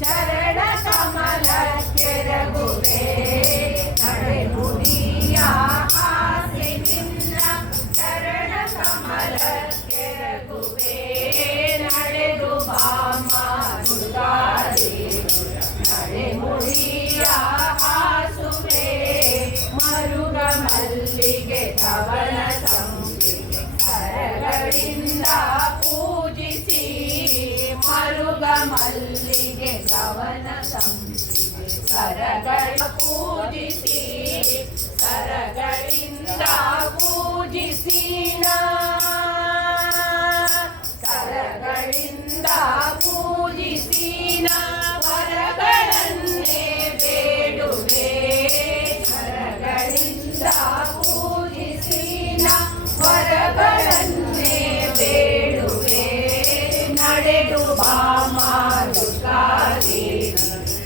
ಚರಣ ಕಮಲ ಕೆರಗುವೆ ನಡೆನುಡಿಯ ಆಸೆ ನಿನ್ನ ಚರಣ ಕಮಲ ಕೆರಗುವೆ ನಡೆದು ಬಾಮ ದುರ್ಗಾದೆ ನಡೆನುಡಿಯ ಆಸುವೆ ಮರುಗ ಮಲ್ಲಿಗೆ ಧವಳ ಸಂಪಿಗೆ ಕರಗಳಿಂದ ಪೂಜಿಸಿ ಮರುಗ ಮಲ್ಲಿಗೆ ಧವಳ ಸಂಪಿಗೆ ಕರಗಳ ಪೂಜಿಸಿ ಕರಗಳಿಂದ ಪೂಜಿಸಿ ಕರಗಳಿಂದ ಪೂಜಿಸಿ ವರಗಳನ್ನೇ ಬೇಡುವೆ ಕರಗಳಿಂದ ಪೂಜಿಸಿ ವರಗಳನ್ನೇ ಬೇಡುವೆ ನಡೆದು ಬಾಮಾಲುಗಾರಿ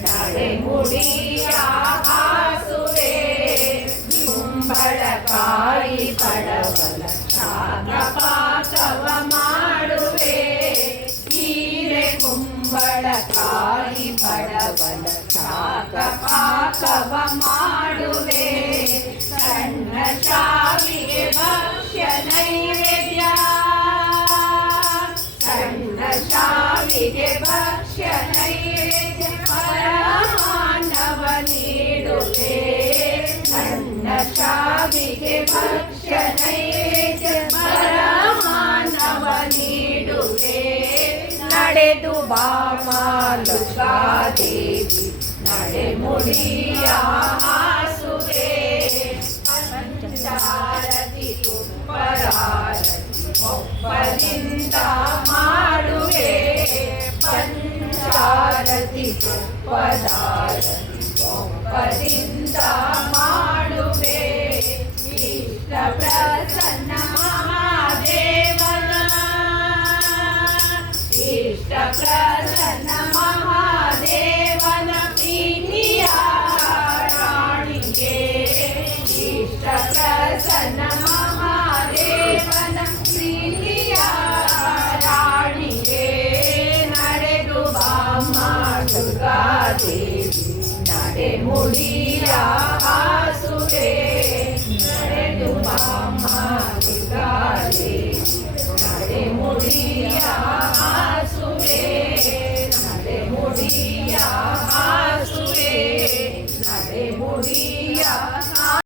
ನಡೆಮುಡಿಯ ಹಾಸುವೆ ಕುಂಬಳಕಾಯಿ ಪಡವಲ ಶಾಖ ಪಾಕವ ಮಾಡುವೆ ಹೀರೆ ಕುಂಬಳಕಾಯಿ ಪಡವಲ ಶಾಖ ಪಾಕವ ಮಾಡುವೆ ಸಣ್ಣ ಶಾವಿಗೆ ಭಕ್ಷ್ಯ ನೈವೇದ್ಯ ಸಣ್ಣ ಶಾವಿಗೆ ಭಕ್ಷ್ಯ ನೈವೇದ್ಯ ಪರಮಾನ್ನವ ನೀಡುವೆ ಸಣ್ಣ ಶಾವಿಗೆ ಭಕ್ಷ್ಯ ನೈವೇದ್ಯ ಪರಮಾನ್ನವ ನೀಡುವೆ ನಡೆದು ಬಾಮಾಲುಗಾದೇವಿ ನಡೆಮುಡಿಯ ಹಾಸುವೆ ಪಂಚಾರತಿ ತುಪ್ಪರಾರತಿ ಒಪ್ಪದಿಂದ ಮಾಡುವೆ ಪಂಚಾರತಿ ತುಪ್ಪದಾರತಿ ಒಪ್ಪದಿಂದ ಮಾಡುವೆ ಇಷ್ಟ ಪ್ರಸನ್ನ ಮಹಾದೇವನ ಇಷ್ಟ ಪ್ರಸನ್ನ ಮಹಾದೇವನ ಪ್ರೀತಿಯ ರಾಣಿಗೆ ಇಷ್ಟ ಪ್ರಸನ್ನ ಮಹಾದೇವನ ಪ್ರೀತಿಯ ರಾಣಿಗೆ ನಡೆದು ಬಾಮ ದುರ್ಗಾದೇವಿ ನಡೆಮುಡಿಯ ಹಾಸುವೆ ನಡೆದು ಬಾಮ ದುರ್ಗಾದೇವಿ ನಡೆಮುಡಿಯ ಹಾಸುವೆ ನಡೆಮುಡಿಯ